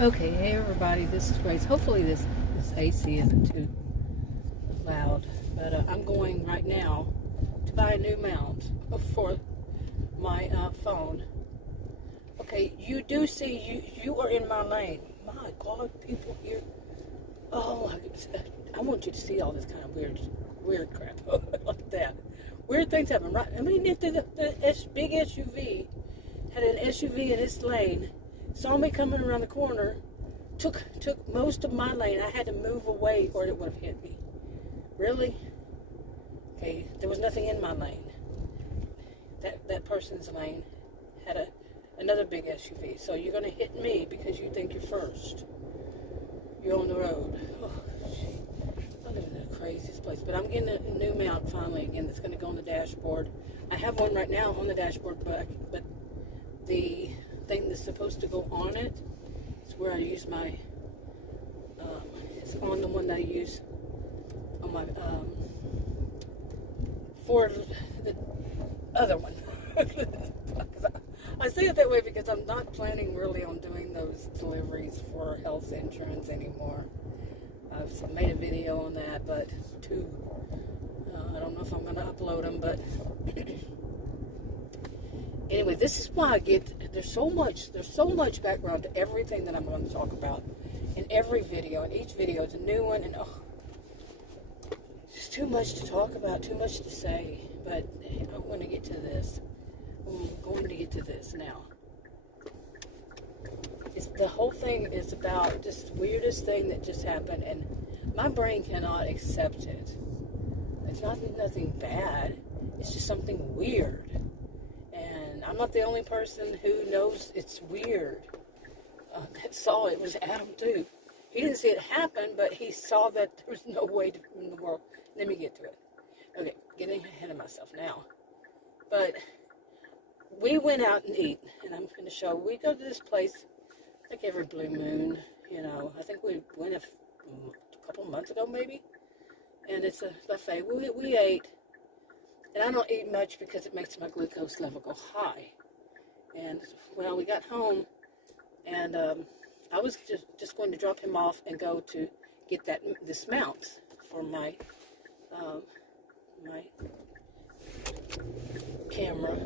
Okay, hey everybody, this is Grace. Hopefully this AC isn't too loud, but I'm going right now to buy a new mount for my phone. Okay, you do see, you are in my lane. My God, people here. Oh, my goodness. I want you to see all this kind of weird crap like that. Weird things happen, right? I mean, if the big SUV had an SUV in its lane, saw me coming around the corner, took most of my lane. I had to move away or it would have hit me. Really? Okay, there was nothing in my lane. That person's lane had another big SUV. So you're going to hit me because you think you're first. You're on the road. Oh, I live in the craziest place. But I'm getting a new mount finally again that's going to go on the dashboard. I have one right now on the dashboard, but the thing that's supposed to go on it is where I use my, it's on the one that I use on my, for the other one. I say it that way because I'm not planning really on doing those deliveries for health insurance anymore. I've made a video on that, but I don't know if I'm going to upload them, but anyway, this is why there's so much background to everything that I'm going to talk about in every video, and each video is a new one, and it's too much to talk about, too much to say, but I'm going to get to this. I'm going to get to this now. The whole thing is about just the weirdest thing that just happened, and my brain cannot accept it. It's nothing bad. It's just something weird. And I'm not the only person who knows it's weird. That saw it was Adam too. He didn't see it happen, but he saw that there was no way in the world. Let me get to it. Okay, getting ahead of myself now. But we went out and eat, and I'm going to show. We go to this place like every blue moon, you know. I think we went a couple months ago maybe, and it's a buffet. We ate, and I don't eat much because it makes my glucose level go high. And well, we got home, and I was just going to drop him off and go to get this mount for my my camera.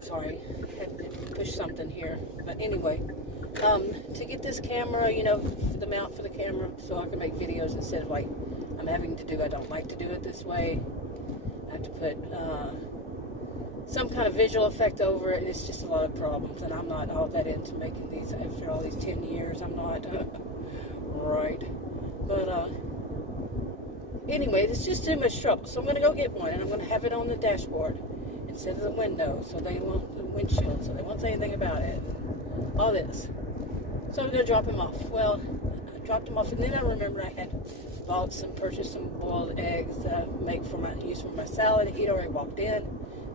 Sorry, had to push something here. But anyway, to get this camera, you know, the mount for the camera, so I can make videos instead of like I'm having to do. I don't like to do it this way. I have to put some kind of visual effect over it, and it's just a lot of problems. And I'm not all that into making these after all these 10 years. I'm not right. But anyway, it's just too much trouble. So I'm going to go get one, and I'm going to have it on the dashboard instead of the window, so they won't, the windshield, so they won't say anything about it. All this. So I'm going to drop him off. Well, I dropped him off, and then I remember I had purchased some boiled eggs that I use for my salad. He'd already walked in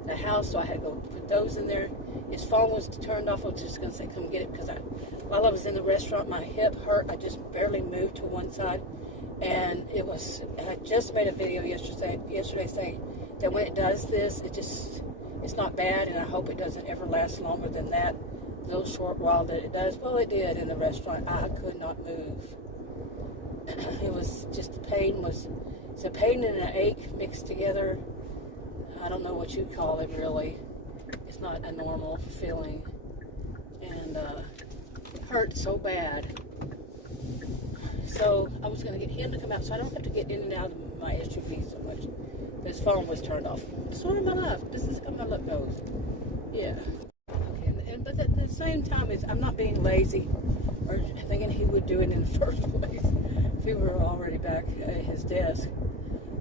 the house, so I had to go put those in there. His phone was turned off. I was just going to say, come get it, because while I was in the restaurant, my hip hurt. I just barely moved to one side, and I just made a video yesterday saying that when it does this, it's not bad, and I hope it doesn't ever last longer than that little short while that it does. Well, it did in the restaurant. I could not move. It was just it's a pain and an ache mixed together. I don't know what you'd call it, really. It's not a normal feeling, and it hurt so bad. So I was going to get him to come out so I don't have to get in and out of my SUV so much. His phone was turned off. Story of my life. This is how my luck goes. Yeah. Okay. But at the same time, I'm not being lazy or thinking he would do it in the first place if he were already back at his desk.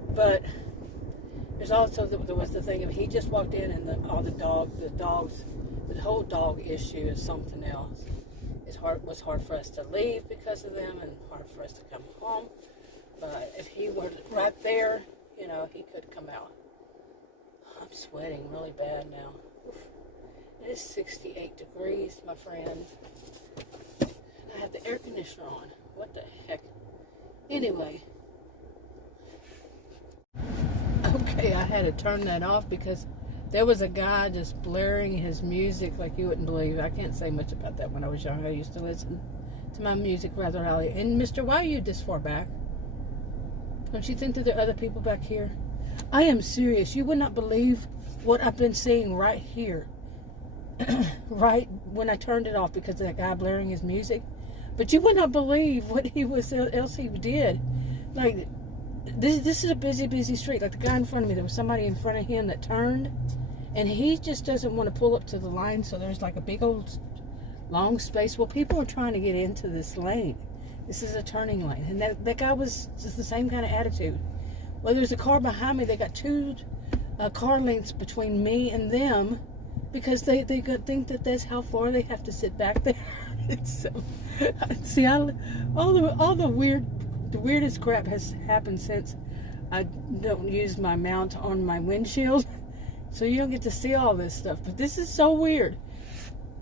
But there's also there was the thing of he just walked in, and the whole dog issue is something else. It was hard for us to leave because of them, and hard for us to come home. But if he were right there, you know, he could come out. I'm sweating really bad now. Oof. It is 68 degrees, my friends. I have the air conditioner on. What the heck? Anyway. Okay, I had to turn that off because There was a guy just blaring his music like you wouldn't believe. I can't say much about that. When I was young, I used to listen to my music rather loudly. And mister, why are you this far back? Don't you think that there are other people back here? I am serious. You would not believe what I've been seeing right here. Right when I turned it off because of that guy blaring his music. But you would not believe what else he did. Like, this is a busy street. Like the guy in front of me, there was somebody in front of him that turned. And he just doesn't want to pull up to the line, so there's like a big old long space. Well, people are trying to get into this lane. This is a turning lane. And that guy was just the same kind of attitude. Well, there's a car behind me. They got two car lengths between me and them because they think that that's how far they have to sit back there. It's so, see, all the weirdest crap has happened since I don't use my mount on my windshield. So you don't get to see all this stuff. But this is so weird.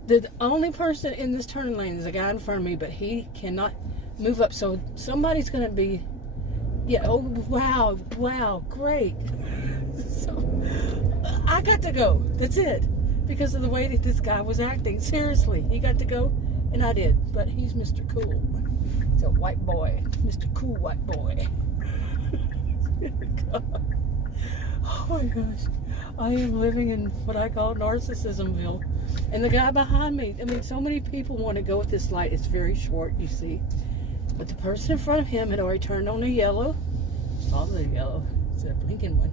The only person in this turning lane is a guy in front of me, but he cannot move up. So somebody's going to be, yeah, oh, wow, great. So I got to go. That's it. Because of the way that this guy was acting. Seriously, he got to go, and I did. But he's Mr. Cool. He's a white boy. Mr. Cool white boy. Oh my gosh. I am living in what I call Narcissismville. And the guy behind me, I mean, so many people want to go with this light. It's very short, you see. But the person in front of him had already turned on the yellow. Saw the yellow. It's a blinking one.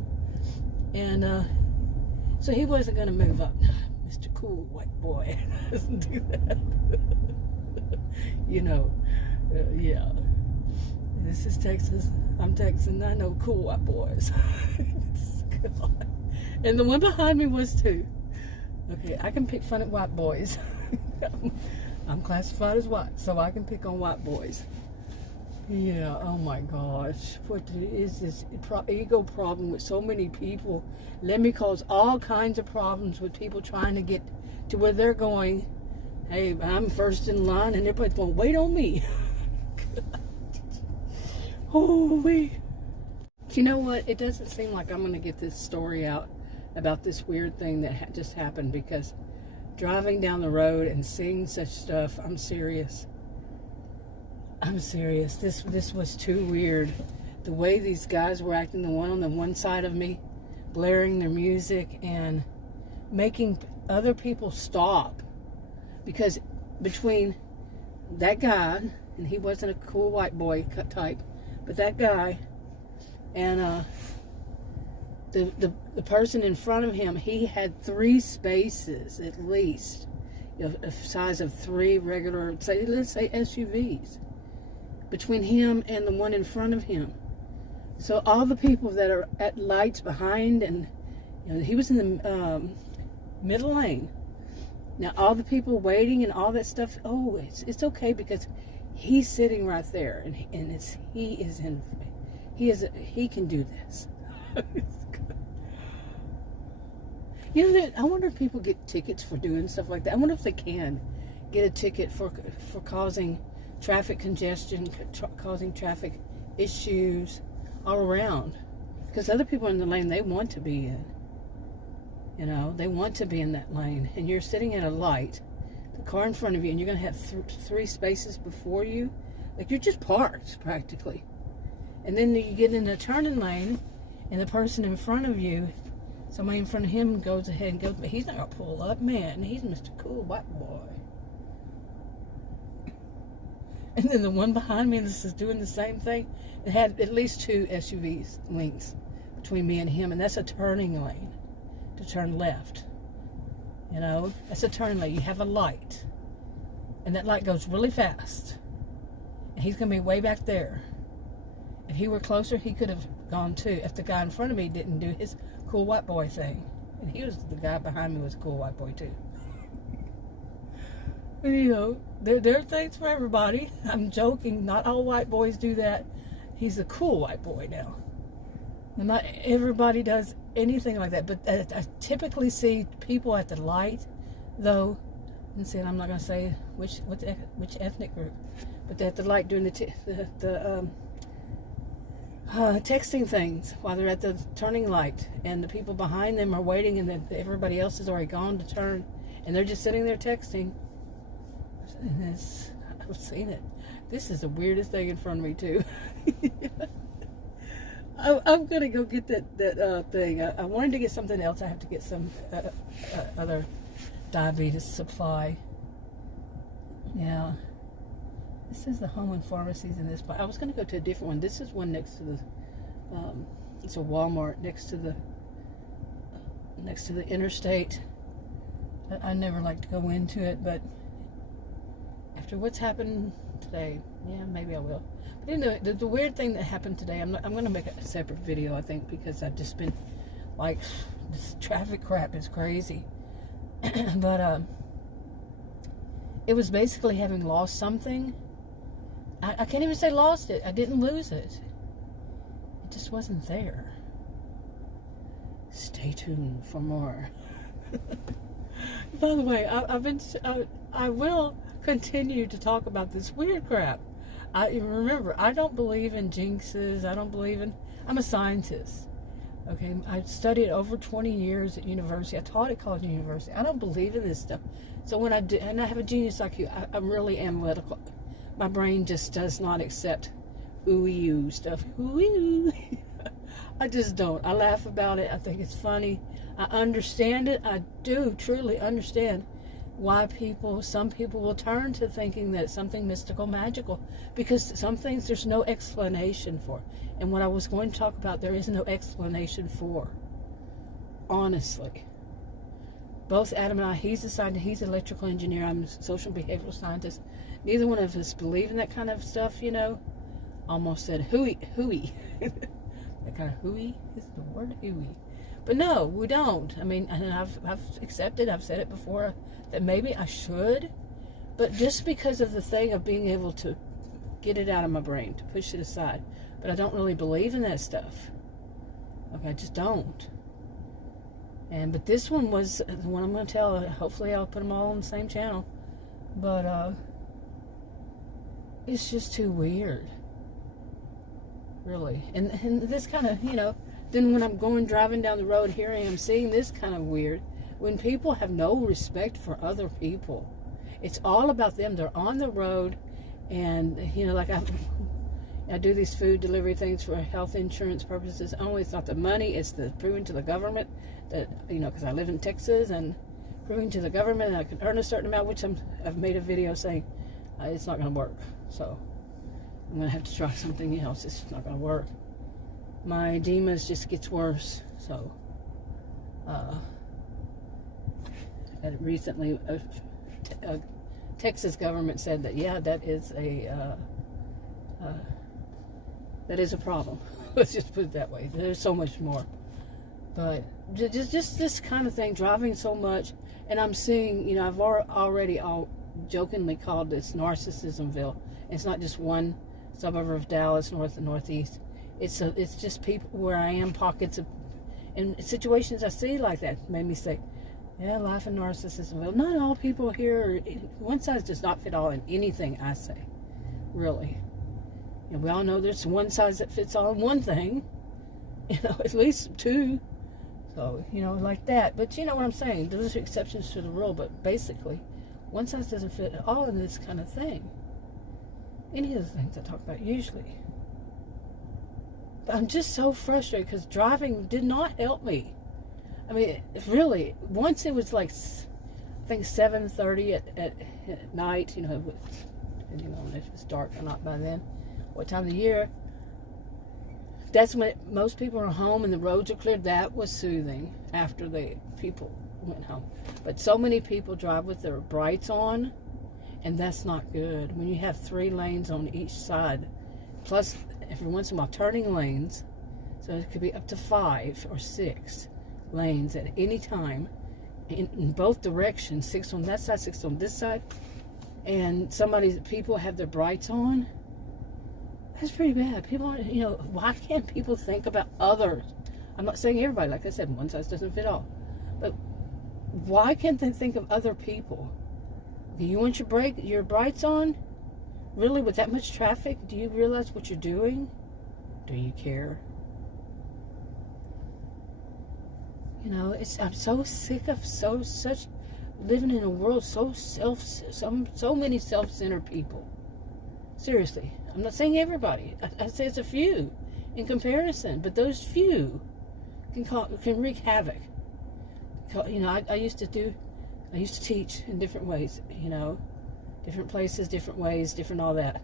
And so he wasn't going to move up. Mr. Cool white boy doesn't do that. You know, yeah. This is Texas. I'm Texan. I know cool white boys. God. And the one behind me was too. Okay, I can pick fun at white boys. I'm classified as white, so I can pick on white boys. Yeah, oh my gosh. What is this ego problem with so many people? Let me cause all kinds of problems with people trying to get to where they're going. Hey, I'm first in line and everybody's going to wait on me. Holy. You know what? It doesn't seem like I'm going to get this story out about this weird thing that just happened, because driving down the road and seeing such stuff, I'm serious. I'm serious. This was too weird. The way these guys were acting, the one on the one side of me, blaring their music and making other people stop. Because between that guy, and he wasn't a cool white boy type, but that guy and the person in front of him, he had 3 spaces at least, you know, a size of 3 regular, let's say SUVs, between him and the one in front of him. So all the people that are at lights behind, and you know, he was in the middle lane. Now all the people waiting and all that stuff, oh, it's okay because he's sitting right there, and he can do this. You know, I wonder if people get tickets for doing stuff like that. I wonder if they can get a ticket for causing traffic congestion, causing traffic issues all around. Because other people in the lane, they want to be in. You know, they want to be in that lane. And you're sitting at a light, the car in front of you, and you're going to have 3 spaces before you. Like, you're just parked, practically. And then you get in a turning lane, and the person in front of you, somebody in front of him goes ahead and goes, but he's not going to pull up. Man, he's Mr. Cool White Boy. And then the one behind me, this is doing the same thing. It had at least 2 SUVs lengths between me and him, and that's a turning lane to turn left. You know, that's a turn lane. You have a light, and that light goes really fast, and he's going to be way back there. If he were closer, he could have gone too, if the guy in front of me didn't do his cool white boy thing. And the guy behind me was a cool white boy too. And, you know, there are things for everybody. I'm joking. Not all white boys do that. He's a cool white boy now. And not everybody does anything like that. But I typically see people at the light, though, and see, I'm not going to say which ethnic group, but at the light doing texting things while they're at the turning light, and the people behind them are waiting, and everybody else has already gone to turn, and they're just sitting there texting. And I've seen it. This is the weirdest thing in front of me too. I'm gonna go get that thing. I wanted to get something else. I have to get some other diabetes supply. Yeah. This is the home and pharmacies in this place. I was going to go to a different one. This is one next to the, it's a Walmart next to the interstate. I never like to go into it, but after what's happened today, yeah, maybe I will. But anyway, the weird thing that happened today, I'm going to make a separate video, I think, because I've just been, like, this traffic crap is crazy. But, it was basically having lost something. I can't even say lost it. I didn't lose it. It just wasn't there. Stay tuned for more. By the way, I will continue to talk about this weird crap. Remember, I don't believe in jinxes. I'm a scientist. Okay, I studied over 20 years at university. I taught at college and university. I don't believe in this stuff. So when I do, and I have a genius like you, I'm really analytical. My brain just does not accept ooey-oo stuff. Ooey-oo. I just don't. I laugh about it. I think it's funny. I understand it. I do truly understand why some people will turn to thinking that it's something mystical, magical, because some things there's no explanation for. And what I was going to talk about, there is no explanation for. Honestly. Both Adam and I, he's an electrical engineer, I'm a social behavioral scientist. Neither one of us believe in that kind of stuff, you know. Almost said hooey. That kind of hooey is the word, hooey. But no, we don't. I mean, and I've accepted, I've said it before, that maybe I should, but just because of the thing of being able to get it out of my brain, to push it aside. But I don't really believe in that stuff. Okay, I just don't. But this one was the one I'm going to tell. Hopefully I'll put them all on the same channel. But it's just too weird. Really. And this kind of, you know, then when I'm driving down the road, here I am seeing this kind of weird. When people have no respect for other people. It's all about them. They're on the road, and, you know, like I do these food delivery things for health insurance purposes. Only it's not the money, it's the proving to the government that, you know, because I live in Texas, and proving to the government that I can earn a certain amount, which I've made a video saying it's not going to work. So I'm going to have to try something else. It's not going to work. My edemas just gets worse. So recently, Texas government said that, yeah, that is a problem. Let's just put it that way. There's so much more. But just this kind of thing, driving so much, and I'm seeing, you know, I've already jokingly called this Narcissismville. It's not just one suburb of Dallas, north and northeast. It's just people where I am, pockets of, and situations I see like that made me say, yeah, life in Narcissismville. Not all people here one size does not fit all in anything I say, really. You know, we all know there's one size that fits all in one thing, you know, at least two. So, you know, like that. But you know what I'm saying? Those are exceptions to the rule, but basically, one size doesn't fit at all in this kind of thing. Any of the things I talk about usually. But I'm just so frustrated because driving did not help me. I mean, really, once it was like, I think 7:30 at night, you know, depending on if it's dark or not by then, what time of the year, that's when most people are home and the roads are clear. That was soothing after the people went home. But so many people drive with their brights on, and that's not good. When you have 3 lanes on each side, plus every once in a while turning lanes, so it could be up to 5 or 6 lanes at any time in both directions, 6 on that side, 6 on this side, and people have their brights on. That's pretty bad. People, you know, why can't people think about others? I'm not saying everybody, like I said, one size doesn't fit all, but why can't they think of other people? Do you want your brights on? Really, with that much traffic, do you realize what you're doing? Do you care? You know, I'm so sick of such living in a world so many self-centered people. Seriously, I'm not saying everybody. I say it's a few in comparison, but those few can wreak havoc. You know, I used to teach in different ways. You know, different places, different ways, different all that.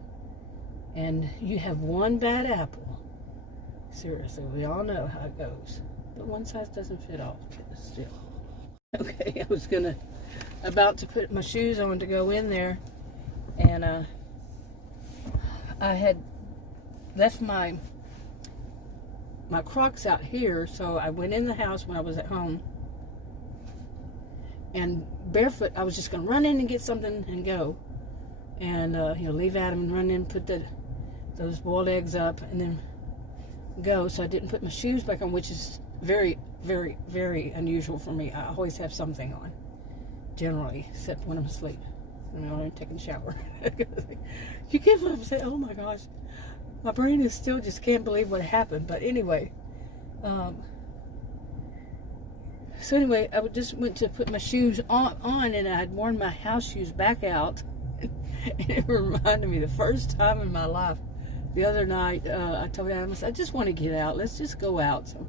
And you have one bad apple. Seriously, we all know how it goes. But one size doesn't fit all. Still. Okay, I was about to put my shoes on to go in there, and I had left my Crocs out here, so I went in the house when I was at home, and barefoot, I was just going to run in and get something and go, and you know, leave Adam and run in, put those boiled eggs up, and then go. So I didn't put my shoes back on, which is very, very, very unusual for me. I always have something on, generally, except when I'm asleep. I mean, when I'm taking a shower. You get what I'm saying? Oh my gosh, my brain is still just can't believe what happened. But anyway, so anyway, I just went to put my shoes on, and I had worn my house shoes back out. And it reminded me the first time in my life. The other night, I told Adam, I just want to get out. Let's just go out. So,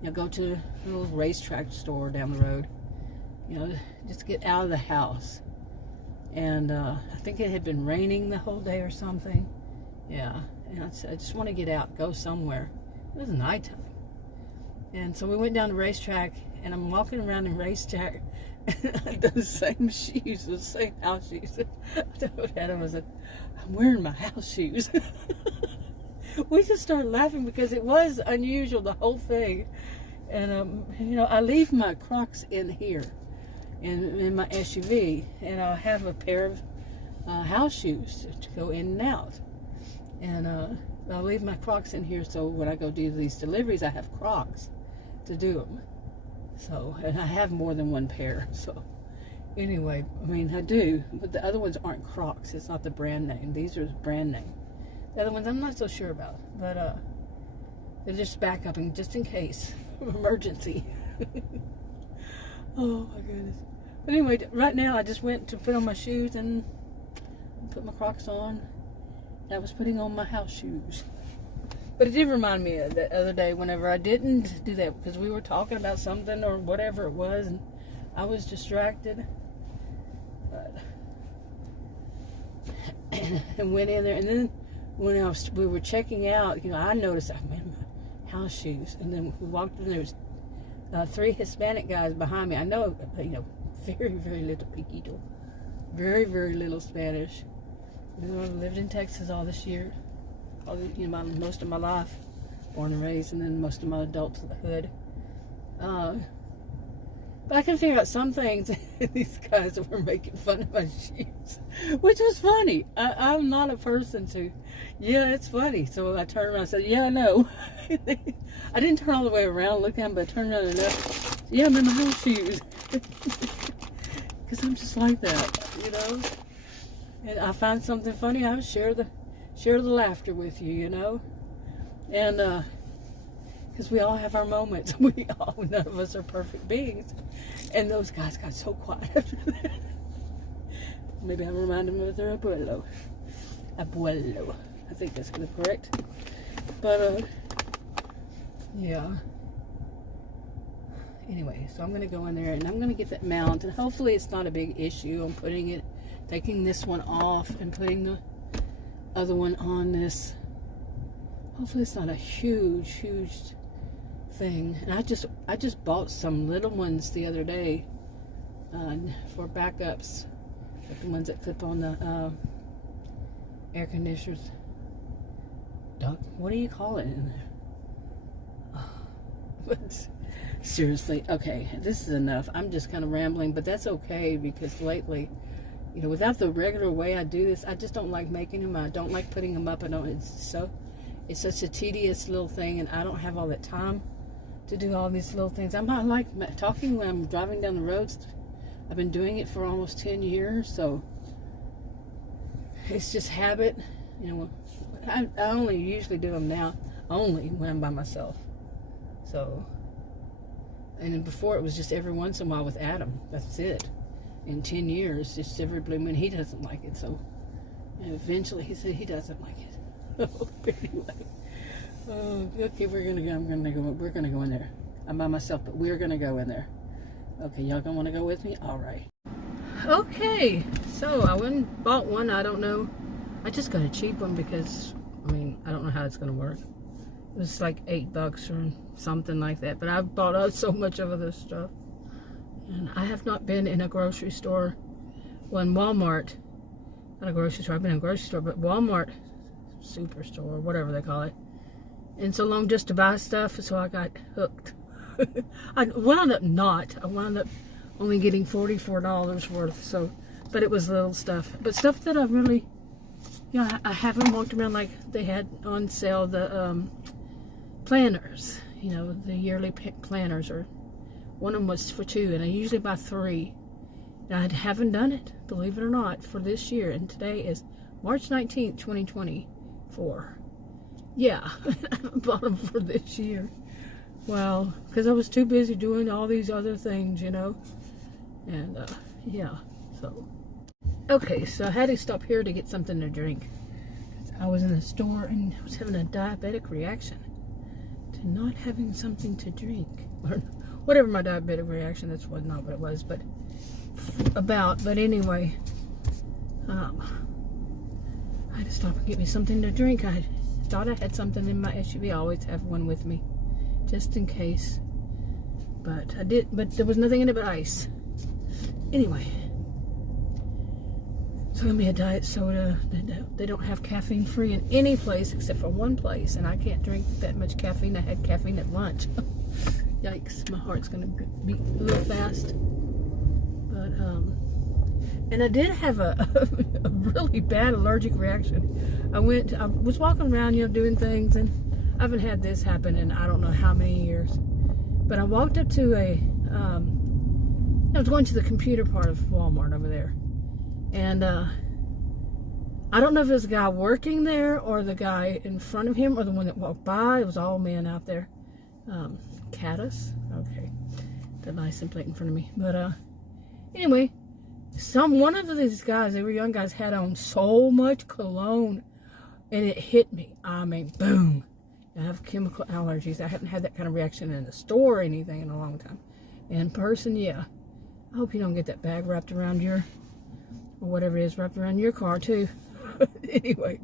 you know, go to a little racetrack store down the road. You know, just get out of the house. And I think it had been raining the whole day or something. Yeah. And I said, I just want to get out, go somewhere. It was nighttime. And so we went down the racetrack, and I'm walking around the racetrack, and those same shoes, those same house shoes. I told Adam, I said, I'm wearing my house shoes. We just started laughing because it was unusual, the whole thing. And, you know, I leave my Crocs in here, in my SUV, and I'll have a pair of house shoes to go in and out. And I'll leave my Crocs in here, so when I go do these deliveries, I have Crocs to do them. So, and I have more than one pair, so anyway, I mean, I do, but the other ones aren't Crocs. It's not the brand name. These are the brand name. The other ones I'm not so sure about, but they're just backupping just in case of emergency. Oh my goodness. But anyway, right now I just went to put on my shoes and put my Crocs on. I was putting on my house shoes. But it did remind me of the other day whenever I didn't do that, because we were talking about something or whatever it was, and I was distracted. But and went in there, and then when we were checking out, you know, I noticed, man, my house shoes. And then we walked in, there was 3 Hispanic guys behind me. I know, you know, very, very little Piquito. Very, very little Spanish. You know, I lived in Texas all this year. You know, most of my life, born and raised, and then most of my adulthood. But I can figure out some things. These guys were making fun of my shoes, which was funny. I'm not a person to, yeah, it's funny. So I turned around and said, yeah, I know. I didn't turn all the way around and look at them, but I turned around and looked. Yeah, I'm in my house shoes. Because I'm just like that, you know. And I find something funny, I would share the laughter with you, you know. And because we all have our moments. None of us are perfect beings. And those guys got so quiet after that. Maybe I remind them of their abuelo. Abuelo. I think that's correct. But, yeah. Anyway, so I'm going to go in there and I'm going to get that mount. And hopefully it's not a big issue. I'm taking this one off and putting the other one on this. Hopefully it's not a huge thing. And I just bought some little ones the other day for backups, like the ones that clip on the air conditioners. What do you call it in there? But seriously, okay, this is enough. I'm just kind of rambling, but that's okay, because lately, you know, without the regular way I do this, I just don't like making them. I don't like putting them up. It's such a tedious little thing, and I don't have all that time to do all these little things. I'm not like talking when I'm driving down the roads. I've been doing it for almost 10 years, so it's just habit. You know, I only usually do them now. only when I'm by myself. So, and then before it was just every once in a while with Adam. That's it. In 10 years, just every blue moon. He doesn't like it. So, and eventually he said he doesn't like it. Anyway. Okay, we're gonna go. We're gonna go in there. I'm by myself, but we're gonna go in there. Okay, y'all gonna want to go with me? All right. Okay, so I went and bought one. I don't know. I just got a cheap one because, I mean, I don't know how it's gonna work. It was like $8 or something like that. But I've bought out so much of this stuff, and I have not been in a grocery store. Well, in Walmart, not a grocery store. I've been in a grocery store, but Walmart superstore, whatever they call it. And so long just to buy stuff, so I got hooked. I wound up only getting $44 worth. So, but it was little stuff. But stuff that I really, I haven't walked around like they had on sale the planners, the yearly planners, or one of them was for $2, and I usually buy 3. And I haven't done it, believe it or not, for this year. And today is March 19th, 2024. Yeah, I haven't bought them for this year. Well, because I was too busy doing all these other things, And, yeah, so. Okay, so I had to stop here to get something to drink. I was in the store and I was having a diabetic reaction to not having something to drink. Or whatever my diabetic reaction, that's not what it was, but anyway, I had to stop and get me something to drink. I thought I had something in my SUV. I always have one with me, just in case. But there was nothing in it but ice. Anyway, it's gonna be a diet soda. They don't have caffeine free in any place except for one place, and I can't drink that much caffeine. I had caffeine at lunch. Yikes, my heart's gonna beat a little fast. But and I did have a really bad allergic reaction. I was walking around, doing things, and I haven't had this happen in I don't know how many years. But I walked up to I was going to the computer part of Walmart over there. And I don't know if it was the guy working there or the guy in front of him or the one that walked by. It was all men out there. Caddis? Okay. The license plate in front of me. But anyway, one of these guys, they were young guys, had on so much cologne, and it hit me. I mean, boom. I have chemical allergies. I haven't had that kind of reaction in the store or anything in a long time. In person, yeah. I hope you don't get that bag wrapped around or whatever it is, wrapped around your car too. Anyway,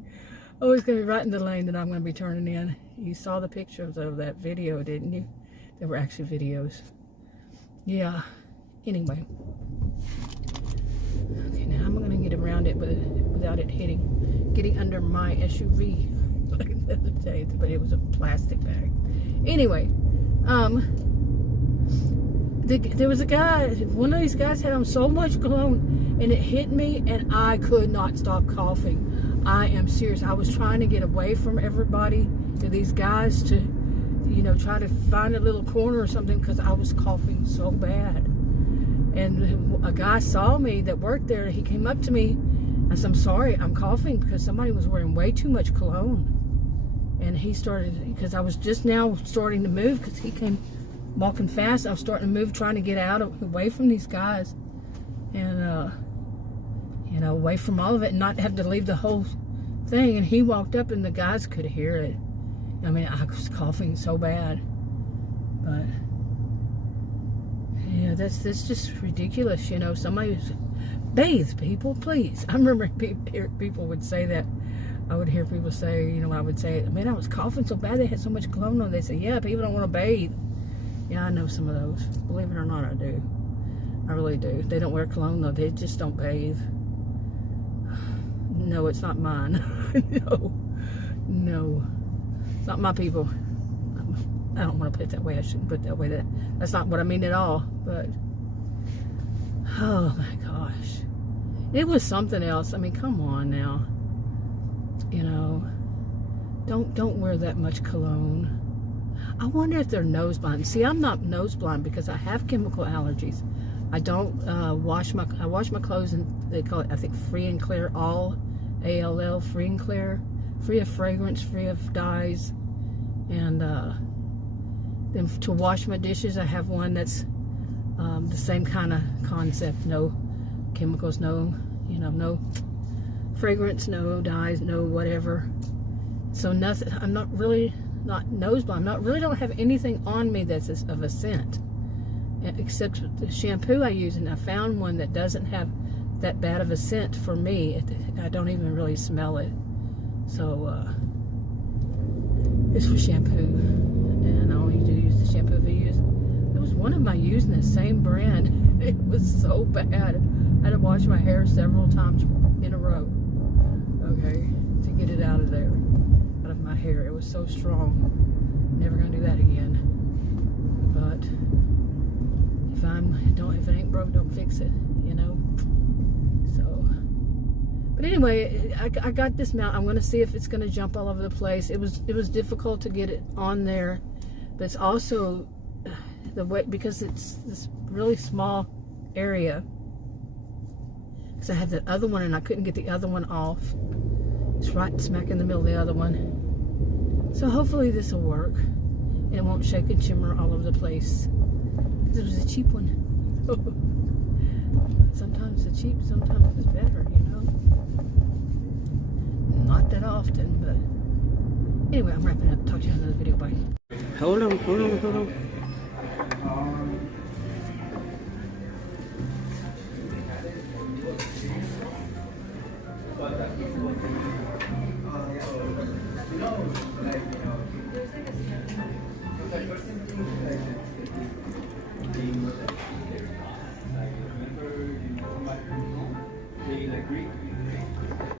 oh, it's going to be right in the lane that I'm going to be turning in. You saw the pictures of that video, didn't you? They were actually videos. Yeah. Anyway. Okay, now I'm going to get around it without it getting under my SUV. Like the other day, but it was a plastic bag. Anyway, there was a guy, one of these guys had on so much cologne, and it hit me, and I could not stop coughing. I am serious. I was trying to get away from everybody, to these guys, to, try to find a little corner or something, because I was coughing so bad. And a guy saw me that worked there. He came up to me. I said, I'm sorry, I'm coughing because somebody was wearing way too much cologne. And he started, because I was just now starting to move, because he came walking fast. I was starting to move, trying to get away from these guys. And, away from all of it, and not have to leave the whole thing. And he walked up, and the guys could hear it. I mean, I was coughing so bad. But, yeah, that's just ridiculous, Somebody was, bathe, people, please. I remember people would say that. I would hear people say, I would say, man, I was coughing so bad, they had so much cologne on. They say, yeah, people don't want to bathe. Yeah, I know some of those. Believe it or not, I do. I really do. They don't wear cologne, though. They just don't bathe. No, it's not mine. No. It's not my people. I don't want to put it that way. I shouldn't put it that way. That's not what I mean at all. But, oh my gosh. It was something else. I mean, come on now. Don't wear that much cologne. I wonder if they're nose blind. See, I'm not nose blind because I have chemical allergies. I don't wash my clothes, and they call it, I think, free and clear, all, ALL, free and clear, free of fragrance, free of dyes, And then to wash my dishes, I have one that's the same kind of concept. No chemicals, no, you know, no fragrance, no dyes, no whatever. So nothing. I'm not really nose blind. Don't have anything on me that's of a scent, except the shampoo I use, and I found one that doesn't have that bad of a scent for me. I don't even really smell it. So it's for shampoo, and I only do use the shampoo if I use. There was one of my using the same brand. It was so bad. I had to wash my hair several times in a row, okay, to get it out of there, out of my hair. It was so strong. Never gonna do that again. But if it ain't broke, don't fix it, you know. So, but anyway, I got this mount. I'm gonna see if it's gonna jump all over the place. It was difficult to get it on there, but it's also the way, because it's this really small area. Because I had that other one and I couldn't get the other one off. It's right smack in the middle of the other one. So hopefully this will work and it won't shake and shimmer all over the place. Because it was a cheap one. Sometimes the cheap, sometimes it's better, you know. Not that often, but anyway, I'm wrapping up. Talk to you in another video. Bye. Hold on.